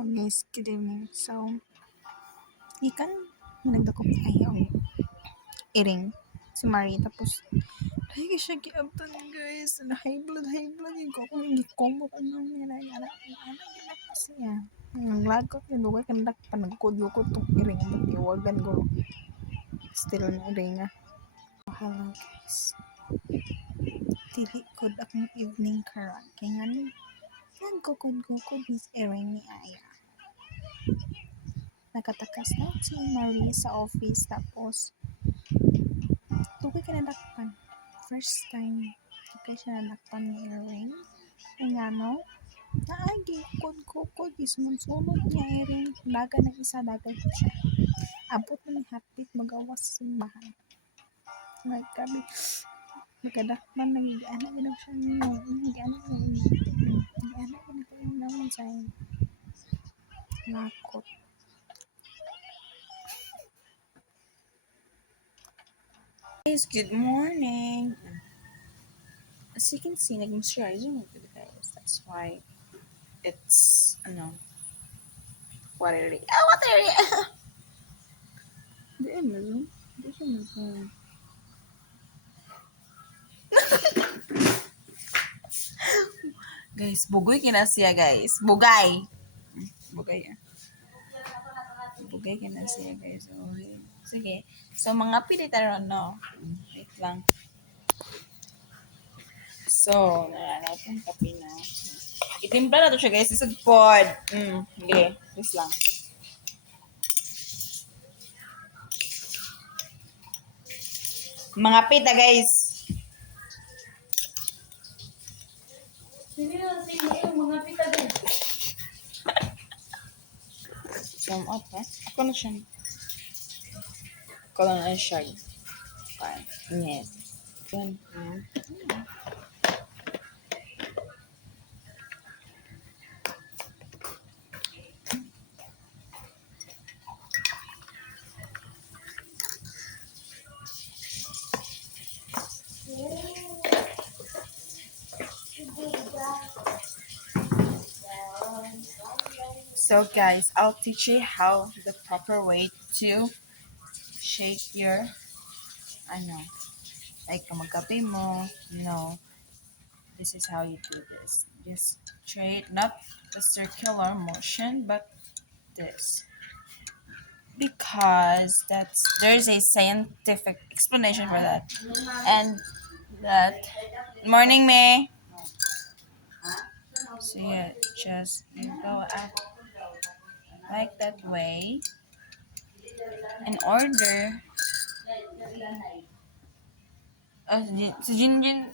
Guys, good evening. So, ikan nagdakop na ayaw iring si Marie tapos ay siya giabtan guys na high blood yung ko kung gikombo ka nang nila ana gina ko siya naglagot yung dugay kandak panagkod-yukod tong iring ang tiwagan ko still na iring hello guys dili kod akong evening karon kay ngani nagkukod-kukod is iring ni Aya. Nakatakas na si Marie sa office tapos tugay ka nadakpan. First time tugay siya nadakpan ni Erin. Ay nga no, naagi kod isunod-sunod niya Erin. Daga na isa, daga ko siya. Abot na ni hapit magawas sa simbahan. Like kami, magkadakpan nag-iana ginaw siya niyo. Nag-iana ginaw siya naman sa lakot. Guys, good morning. As you can see, nag-moisturizer mo guys. That's why it's, watery. Watery! Diyan na zo. Diyan na zo. Guys, bugoy kina siya guys. Bugay. Bugay Bugay kina siya guys. Okay. Sige. So, mga pilitaron, no? Wait lang. So, natin kape na. Itimpla na to siya guys. Isag pod. Okay. Please lang. Mga pita guys. Sige mga pita guys. Sum up, ha? Ako na siya. Ako na siya. Okay. Yes. Yan. So guys, I'll teach you how the proper way to shake your, like magkape mo, this is how you do this. Just straight, not the circular motion, but this. Because there's a scientific explanation for that. And that, morning May. So yeah, just you go out like that way in order si Jinjin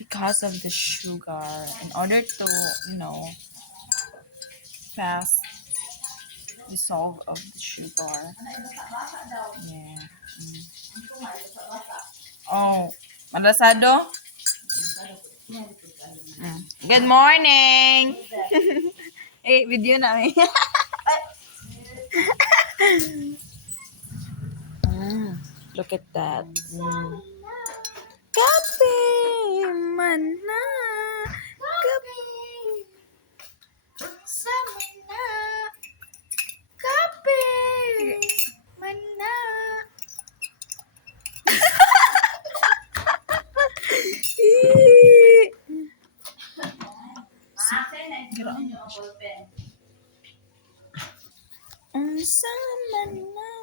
because of the sugar in order to pass dissolve of the sugar. Yeah. Oh, madrasado. Good morning. Video namin. Look at that. Kape mana. Kape. Samana. Kape mana. Samana.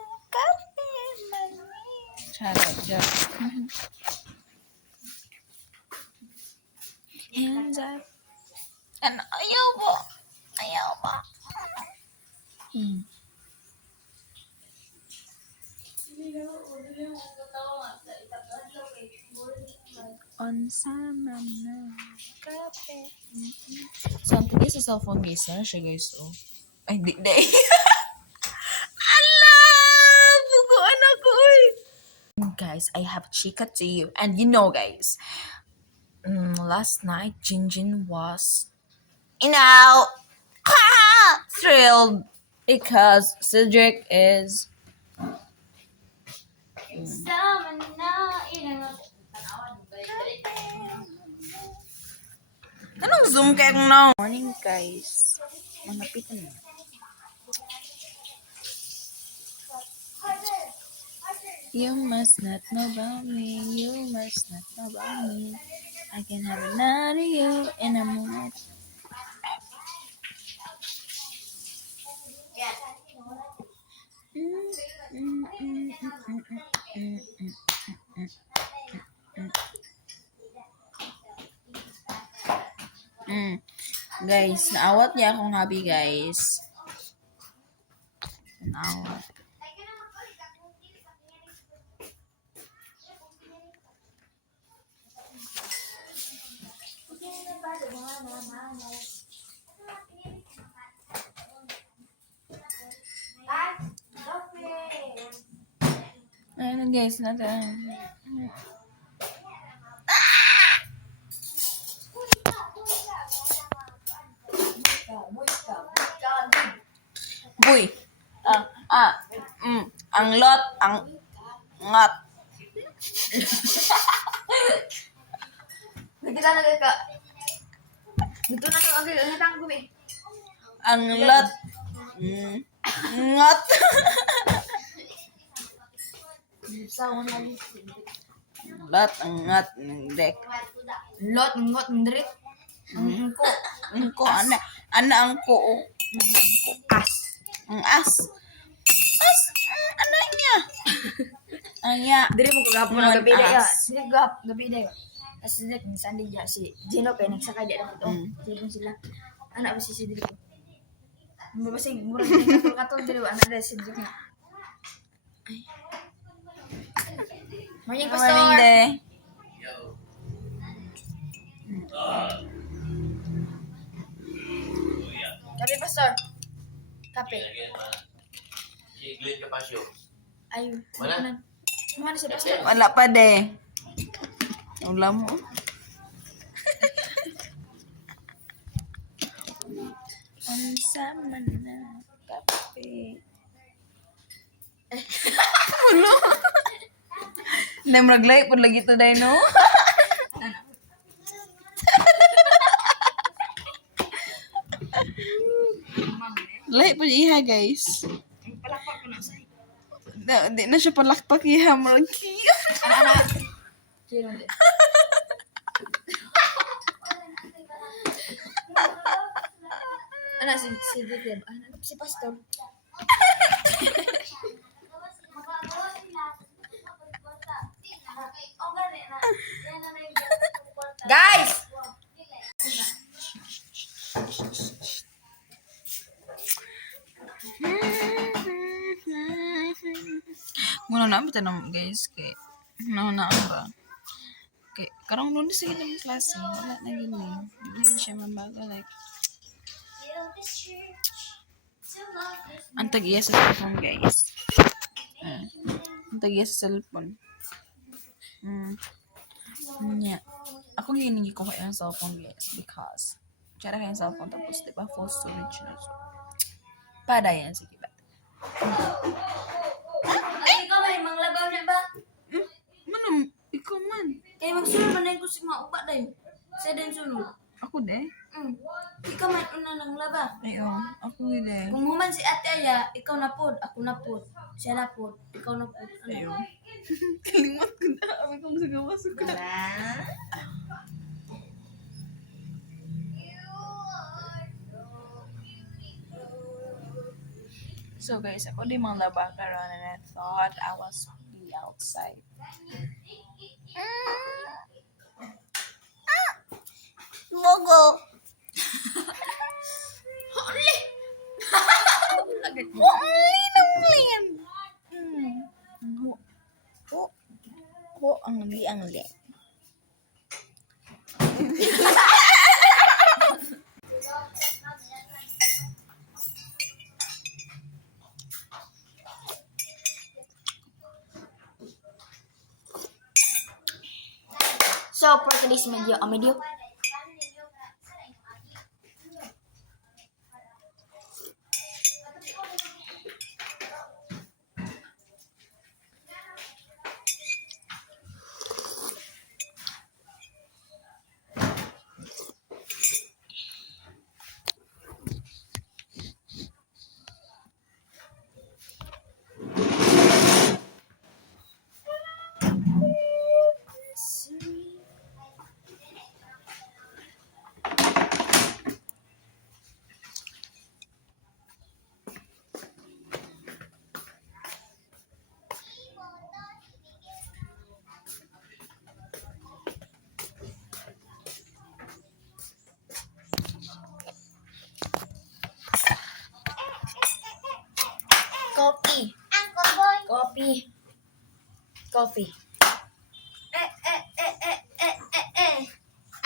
Kape mana. Charot, joke. Hands up. And ayaw mo. On sama na kape. So, ang tigay sa cellphone guys, siya guys, oh. Ay, di. Ala! Bugoan ako, eh. Guys, I have chika to you. And you know, guys, last night, Jinjin was, thrilled because Cedric is Zoom kaya kung na. Morning guys. Manapitan na. You must not know about me. You must not know about me. I can have another you in a moment. Guys, naawat niya akong hobby guys. Naawat. Ayun guys, natin. Boy. Ang lot, ang ngat. Nagkita na ka. Dito na ka agad. Ang hatang gumi. Ang lot. Ngat. Sawan na rin. Lot, ang ngat, ng deck. Lot, ngot, ndrit. Ang ko. Ang ko, ana ang ko. As. Ang as. As, ano niya? Anya. Diri mo kagapon Ngon ang gabi ya. as. Diri gap gabi ya. As diri ni sandi dia si Gino kay nagsakay dia dapat Diri pun sila. Anak ba si diri ko. Mabasig murag ni katol diri anak dia si diri nga. Morning, Morning, Pastor. day. Kape, Pastor. Kape. Glenn Capasio. Ay, Mana? Mana si Pastor? Wala pa de. Wala mo. Sama na kape. Ulo. Nemraglay pud lagi to day no. Lay pud iha guys. Palakpak ko na sa. Di na siya palakpak iha murag. Anak. Sino din? Anak si Didi. Anak si Pastor. Guys! Muna na tanong guys kay na ba? Kay karong lunes sige ng klase, wala na gini. Hindi siya mabago like ang tag-iya sa cellphone guys. Ang tag-iya sa cellphone. Nya. Ako giningi ko kaya ang cellphone guys because tsara kaya ang cellphone tapos diba full storage na so. Pada yan sige ba? Ay, ikaw may manglagaw na ba? Manam, ikaw man. Kaya magsunod man na ko si mga upa dayo. Siya din sunod. Ako de. Ikaw man una nang laba. Ayo, ako de. Kung human si Ate Aya, ikaw na pod, ako na pod. Siya na pod, ikaw na pod. Ayo. Kalimot ko na. Abi kong sagawa suka. So guys, ako di mang laba karon and I thought I was be outside. Logo. Holy! Holy naman. Ho ang li. So, for today's video, Coffee.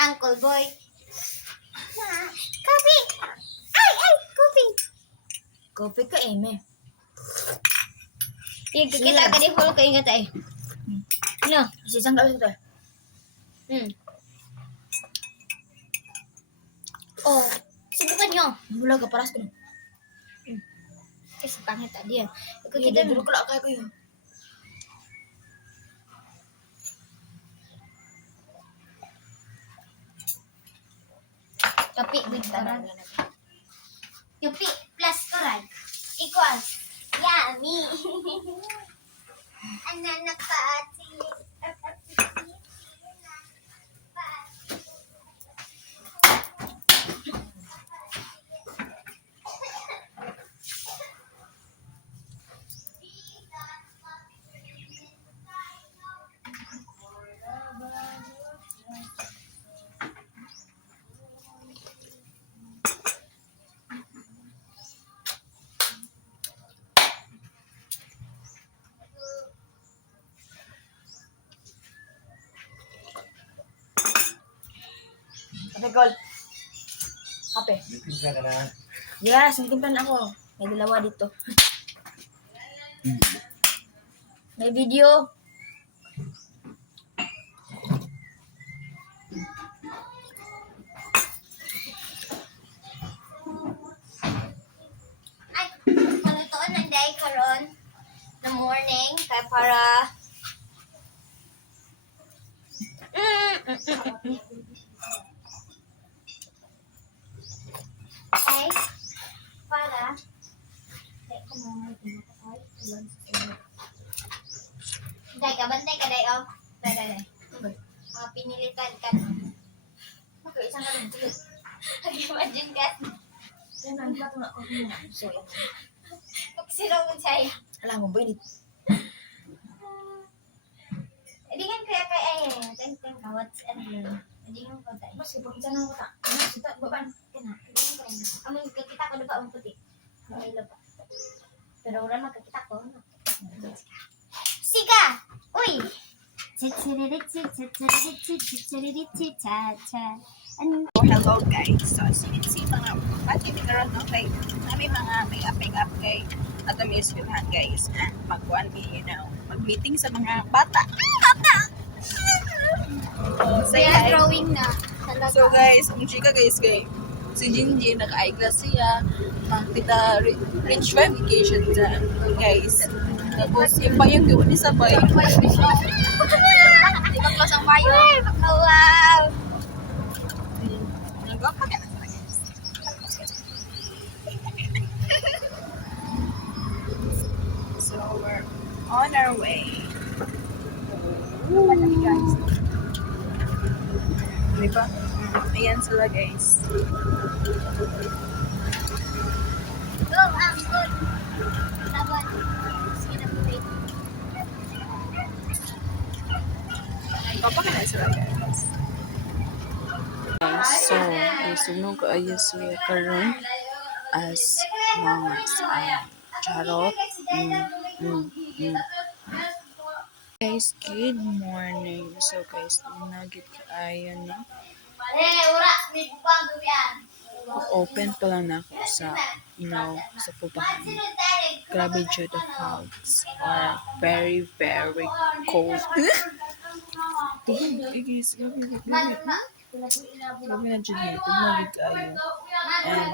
Uncle Boy. Coffee! Ay! Coffee! Coffee ka, Eme. Yung kakita ka di hulog ka ingat ay. Ano? Sisang gawin ito. Oh, subukan nyo. Mula ka, paras ko na. Kasi pangit tadi yan. Kita Kita dulu kalau kayak ko yun. Kapi, bintaran. Yupi plus koran equals yummy. Anak pati. Kape, Gol. Kape. Nagtimpla ka na. Yes, nagtimpan ako. May dalawa dito. May video. Ay, malutoon ng day karon na morning kaya para ay para day ka bantay ka day oh day pinilitan ka Isang ka rin. Sige. imagine ka Yan, ang plato na ako. So, sino mo sa'yo alam mo ba yun? hindi kan kaya kaya teng kawat hindi kan kau tak Mas, kipag isa na ako ta. Ano, sita, babaan. kena hindi kan amun kita ko dapat ang putih ay lupa pero orang mah kita ko Sika uy Hello guys. So as you can see mga pati ni karon okay. Nami mga may aping-up kay at may eskwelahan guys. Magkuan mag-meeting sa mga bata. Say Kaya hi. drawing na talaga So guys, ang chika guys kay si Jinji naka-eyeglass siya. Kita rich vacation dyan guys. Tapos yung payong gawa ni sabay. di ba close ang payo wow Nagwapa ka na sa guys. So we're on our way. Guys. Diba? Ayan sila guys. go ang good taban sige na po wait Papa ka na sila guys. So, sunog ayos siya karon as mga charot. Guys, good morning. So guys, nagit kaayo na. ura may bubang yan Open pa lang na ako sa, sa pupahan. Grabe dyan, the clouds are very, very cold. Guys, grabe na dyan dito. Nagit kaayo. And,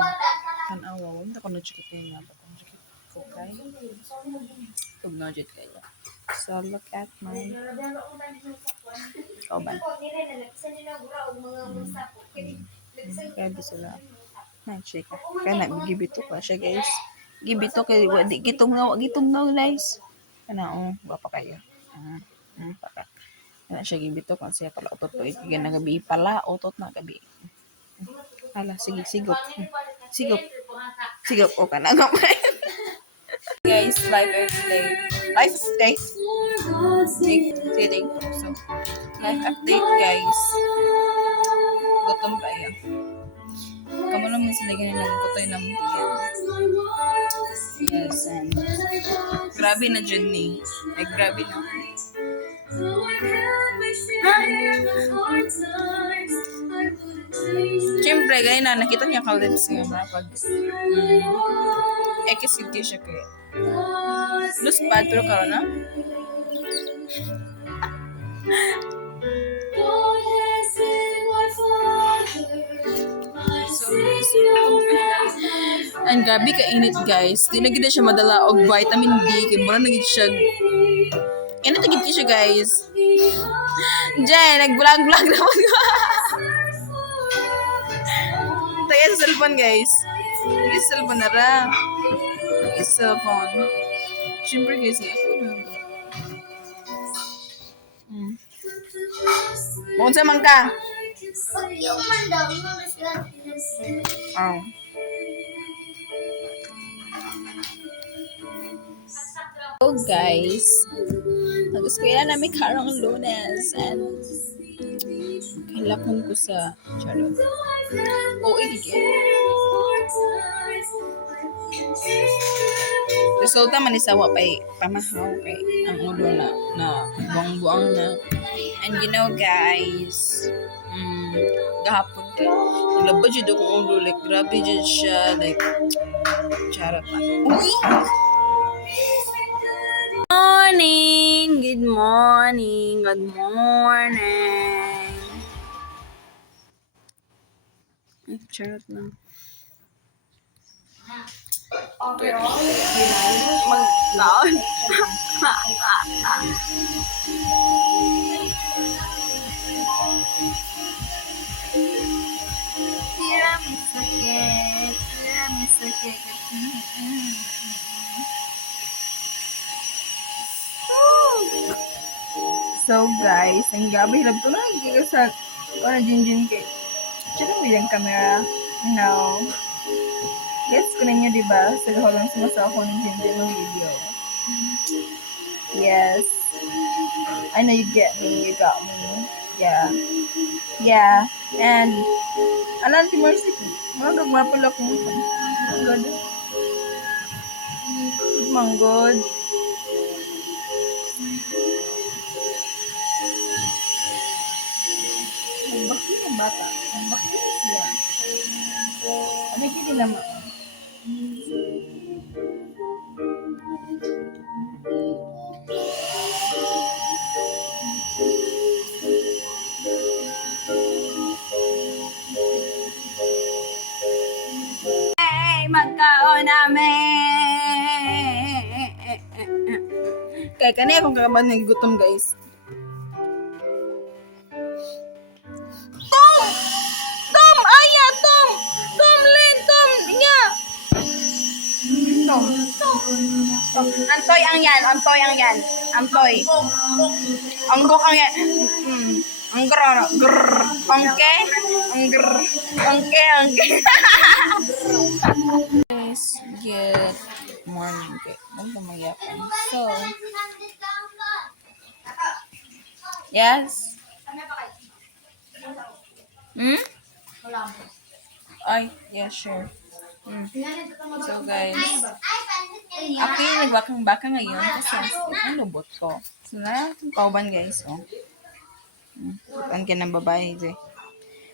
tanawa, wala na ako na dyan kayo nga. Ba't ang dyan ko kayo? Huwag na dyan kayo. So, look at my... Oh, ba? Kaya di sila. Check. Kaya na, gibito pa siya, guys. Gibito kay di gitong na, guys. Kana, bapa kayo. Papa. Kana siya gibito kan siya pala utot ko. Ikigan na gabi pala, utot na gabi. Hala, sige, sigop. Sigop, o ka na nga. Guys, life update. Thank you. So, life update, guys. Gutom kayo. Kamu naman sila ganyan nagkutoy ng tiyan. Yes, and grabe na dyan ni. Grabe na. Siyempre, gaya na, nakita niya ka-lips niya na pag ekisiti siya kaya. Lus bad, pero karon na? Ang gabi ka-init guys. Di na gid siya madala og vitamin D. Kaya mura na gid siya. Init na gid siya guys. Jay, nag-vlog-vlog naman ko. Tayo sa cellphone guys. Tayo sa cellphone na ra. Tayo sa cellphone. Siyempre guys, ako na. Maunsa man ka? Yung man daw, yung restaurant. Oh. Oh guys, nag-eskwela namin karong Lunes and kailakon ko sa charot. Oo, igigit. Resulta man isawa pa'y pamahaw kay ang ulo na buang-buang na. And you know guys, gahapon kay nalabad jud akong ulo, like grabe jud siya, like charot pa. Uy! Morning! Good morning! Good morning! Ay, charot lang. Mag-down. Tira may sakit. Tira may sakit. So guys, ang gabi hirap ko na hindi sa jinjin kay. Tsaka mo yung camera. No. Gets ko ninyo, diba? Sa lang sumasa ako ng jinjin ng video. Yes. I know you get me. You got me. Yeah. Yeah. And, alam si Mercy ko. Mga gagwapol ako. Good. Manggod. Nagbakti ng bata. Nagbakti siya. Ano kini naman? Hey, magkaon namin! Kaya kanina akong kakabahan ng gutom guys. Tom! Aya! Tom! Tom! Len! Tom! Nga! Tom! Tom! Antoy ang yan! Antoy ang yan! Antoy! Anggok ang yan! Ang grrr! Grrr! Angke! Ang grrr! Angke! Angke! Guys, good morning. Magdamayapan. So, yes? Ay, yeah, sure. So guys, ako yung nagbakang-baka ngayon kasi ang lubot ko. So na, pauban guys, oh. Ang ng babae, eh.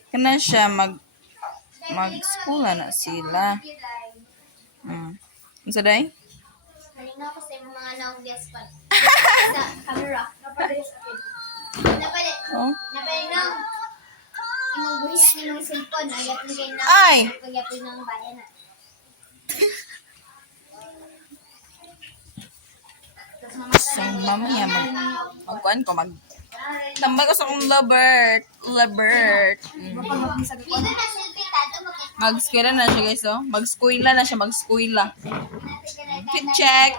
Kana siya mag-school na sila. Ano sa day? Kanina ako sa mga naong-guest pa. Sa camera. Napalit. Oh. Napalit ng imong buhian ng cellphone. Ayat ng kayo na. Ay! Pagyapin ng bayan na. So, mamaya magkuhan ko, tambay ko sa akong labert. Dito na selfie tato. Mag-skwela na siya guys, oh. Mag-skwela na siya, mag-skwela. Fit check.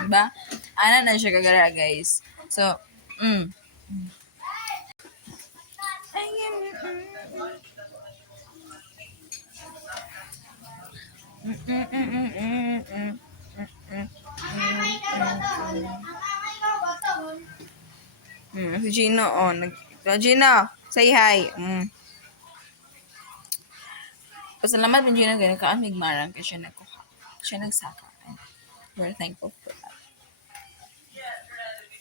Diba? Ana na siya kagara guys. So, si Gino, oh. Gino, say hi. Pasalamat mo Gino, ganun ka amigmarang kasi siya nagsaka. We're thankful for that.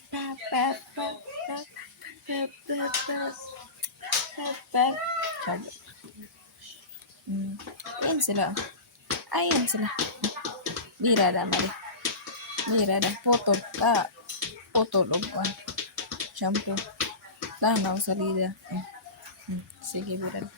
Pa, pa, pa, pa, pa, pa, pa, pa, pa. Sabi. Ayan sila. Ayan sila. Bira na, mali. Bira na. Photo. Photo loguan. Shampoo. Tanaw sa lida. Sige, bira na.